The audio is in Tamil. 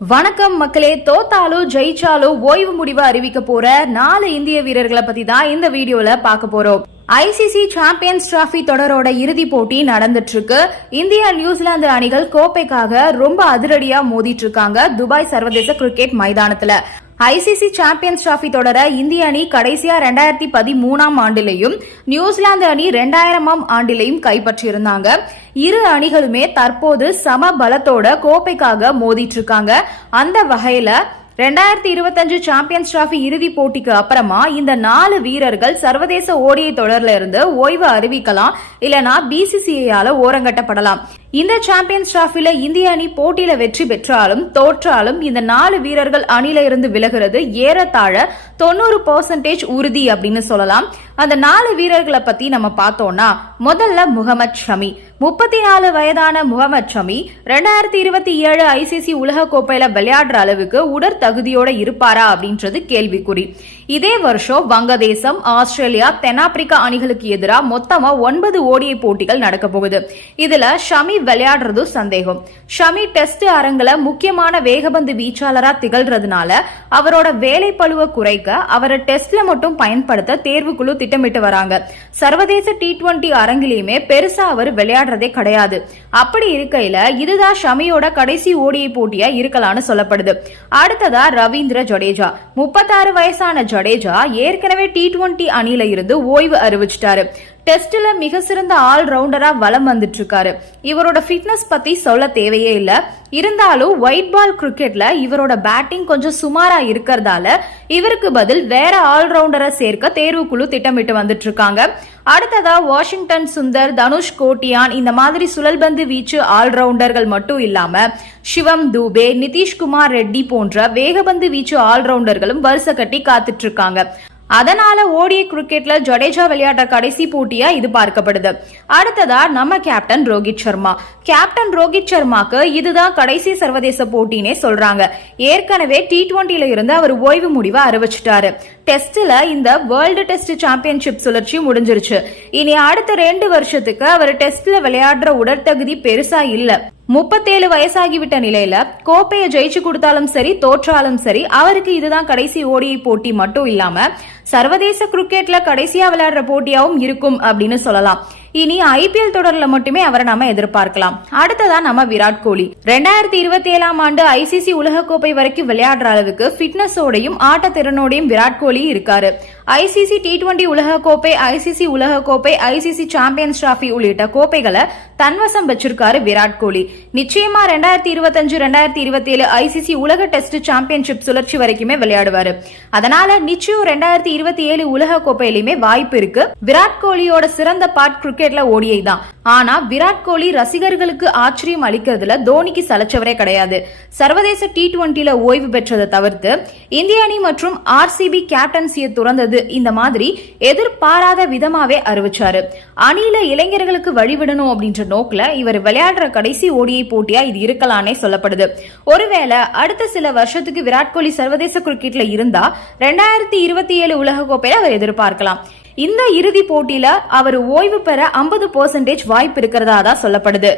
வணக்கம் மக்களே தோத்தாலோ ஜெயிச்சாலோ ஓய்வு முடிவு அறிவிக்க போற நாலு இந்திய வீரர்களை பத்தி தான் இந்த வீடியோல பார்க்க போறோம். ஐசிசி சாம்பியன்ஸ் டிராபி தொடரோட இறுதி போட்டி நடந்துட்டு இருக்கு இந்தியா நியூசிலாந்து அணிகள் கோப்பைக்காக ரொம்ப அதிரடியா மோதிட்டு இருக்காங்க துபாய் சர்வதேச கிரிக்கெட் மைதானத்துல. ஐசிசி சாம்பியன்ஸ் டிராபி தொடர இந்திய அணி கடைசியா ரெண்டாயிரத்தி பதிமூணாம் ஆண்டிலையும் நியூசிலாந்து அணி ரெண்டாயிரமாம் ஆண்டிலையும் கைப்பற்றியிருந்தாங்க. இரு அணிகளுமே தற்போது சம பலத்தோட கோப்பைக்காக மோதிட்டு இருக்காங்க அந்த வகையில ரெண்டாயிரத்தி இருபத்தஞ்சு சாம்பியன்ஸ் டிராபி இறுதி போட்டிக்கு அப்புறமா இந்த நாலு வீரர்கள் சர்வதேச ஓடிஐ தொடர்ல இருந்து ஓய்வு அறிவிக்கலாம் இல்லனா பிசிசிஐயால ஓரங்கட்டப்படலாம். இந்த சாம்பியன்ஸ் டிராஃபில இந்திய அணி போட்டியில வெற்றி பெற்றாலும் தோற்றாலும் இந்த நாலு வீரர்கள் அணில இருந்து விலகிறது ஏறத்தாழ தொண்ணூறு பர்சன்டேஜ் உறுதி அப்படின்னு சொல்லலாம். அந்த நாலு வீரர்களை பத்தி நம்ம பார்த்தோம்னா முதல்ல முகமது ஷமி. முப்பத்தி நாலு வயதான முகமது ஷமி ரெண்டாயிரத்தி இருபத்தி ஏழு ஐசிசி உலக கோப்பையில விளையாடுற அளவுக்கு உடற் தகுதியோட இருப்பாரா அப்படின்றது கேள்விக்குறி. இதே வருஷம் வங்கதேசம் ஆஸ்திரேலியா தென்னாப்பிரிக்கா அணிகளுக்கு எதிராக மொத்தமா ஒன்பது ஓடிஐ போட்டிகள் நடக்க போகுது. இதுல ஷமி விளையாடுறதும் சந்தேகம். ஷமி டெஸ்ட் அரங்குல முக்கியமான வேகபந்து வீச்சாளரா திகழ்றதுனால அவரோட வேலை பழுவ குறைக்க அவரை டெஸ்ட்ல மட்டும் பயன்படுத்த தேர்வுக்குழு திட்டமிட்டு வராங்க. சர்வதேச டி டுவெண்டி அரங்கிலையுமே பெருசா அவர் விளையாடுறதே கிடையாது. அப்படி இருக்கையில இதுதான் ஷமியோட கடைசி ஓடிஐ போட்டியா இருக்கலாம்னு சொல்லப்படுது. அடுத்ததா ரவீந்திர ஜடேஜா. முப்பத்தாறு வயசான ஜடேஜா ஏற்கனவே டி டுவெண்டி அணியில இருந்து ஓய்வு அறிவிச்சிட்டாரு. டெஸ்ட்ல மிக சிறந்த ஆல் ரவுண்டரா வலம் வந்துட்டு இருக்காரு இவரோட ஃபிட்னஸ் பத்தி சொல்ல தேவையே இல்ல. இருந்தாலும் ஒயிட் பால் கிரிக்கெட்ல இவரோட பேட்டிங் கொஞ்சம் சுமாரா இருக்கிறதால இவருக்கு பதில் வேற ஆல்ரவுண்டரை சேர்க்க தேர்வுக்குழு திட்டமிட்டு வந்துட்டு இருக்காங்க அடுத்ததா வாஷிங்டன் சுந்தர் தனுஷ் கோட்டியான் இந்த மாதிரி சுழல்பந்து வீச்சு ஆல்ரவுண்டர்கள் மட்டும் இல்லாம சிவம் தூபே நிதிஷ்குமார் ரெட்டி போன்ற வேகபந்து வீச்சு ஆல்ரவுண்டர்களும் வருஷ கட்டி காத்துட்டு இருக்காங்க அதனால ஓடிய கிரிக்கெட்ல ஜடேஜா விளையாடுற கடைசி போட்டியா இது பார்க்கப்படுது. அடுத்ததா நம்ம கேப்டன் ரோஹித் சர்மா. கேப்டன் ரோஹித் சர்மாக்கு இதுதான் கடைசி சர்வதேச போட்டினே சொல்றாங்க. ஏற்கனவே டி டுவெண்ட்டில இருந்து அவர் ஓய்வு முடிவை அறிவிச்சிட்டாரு. டெஸ்ட்ல இந்த வேர்ல்டு டெஸ்ட் சாம்பியன்ஷிப் சுழற்சி முடிஞ்சிருச்சு. இனி அடுத்த ரெண்டு வருஷத்துக்கு அவர் டெஸ்ட்ல விளையாடுற உடற்தகுதி பெருசா இல்ல. முப்பத்தேழு வயசாகிவிட்ட நிலையில கோப்பையை ஜெயிச்சு கொடுத்தாலும் சரி தோற்றாலும் சரி அவருக்கு இதுதான் கடைசி ஓடிஐ போட்டி மட்டும் இல்லாம சர்வதேச கிரிக்கெட்ல கடைசியா விளையாடுற போட்டியாவும் இருக்கும் அப்படின்னு சொல்லலாம். இனி ஐபிஎல் தொடரில் மட்டுமே அவரை நாம எதிர்பார்க்கலாம். அடுத்ததா நம்ம விராட் கோலி. ரெண்டாயிரத்தி இருபத்தி ஏழாம் ஆண்டு ஐசிசி உலகக்கோப்பை வரைக்கும் விளையாடுற அளவுக்கு பிட்னஸோடையும் ஆட்டத்திறனோடையும் விராட் கோலி இருக்காரு. ஐசிசி டி டுவெண்டி உலகக்கோப்பை ஐசிசி உலகக்கோப்பை ஐசிசி சாம்பியன்ஸ் டிராஃபி உள்ளிட்ட கோப்பைகளை தன்வசம் வச்சிருக்காரு விராட் கோலி. நிச்சயமா ரெண்டாயிரத்தி இருபத்தஞ்சு ரெண்டாயிரத்தி இருபத்தி ஏழு ஐசிசி உலக டெஸ்ட் சாம்பியன்ஷிப் சுழற்சி வரைக்குமே விளையாடுவாரு. அதனால நிச்சயம் ரெண்டாயிரத்தி இருபத்தி ஏழு உலக கோப்பையிலுமே வாய்ப்பு இருக்கு. விராட் கோலியோட சிறந்த பாட் கிரிக்கெட்ல ஓடியை தான் ஆனா விராட் கோலி ரசிகர்களுக்கு ஆச்சரியம் அளிக்கிறதுல தோனிக்கு சலைச்சவரே கிடையாது. சர்வதேச டி டுவெண்டில ஓய்வு பெற்றதை தவிர்த்து இந்திய அணி மற்றும் ஆர்சிபி கேப்டன்சியை துறந்தது இந்த மாதிரி எதிர்பாராத விதமாவே அறிவிச்சாரு. அணியில இளைஞர்களுக்கு வழிவிடணும் அப்படின்ற நோக்குல இவர் விளையாடுற கடைசி ஓடியை போட்டியா இது இருக்கலானே சொல்லப்படுது. ஒருவேளை அடுத்த சில வருஷத்துக்கு விராட் கோலி சர்வதேச கிரிக்கெட்ல இருந்தா ரெண்டாயிரத்தி இருபத்தி ஏழு உலகக்கோப்பையில அவர் எதிர்பார்க்கலாம். இந்த இறுதி போட்டியில அவர் ஓய்வு பெற ஐம்பது பர்சன்டேஜ் வாய்ப்பு இருக்கிறதா தான் சொல்லப்படுது.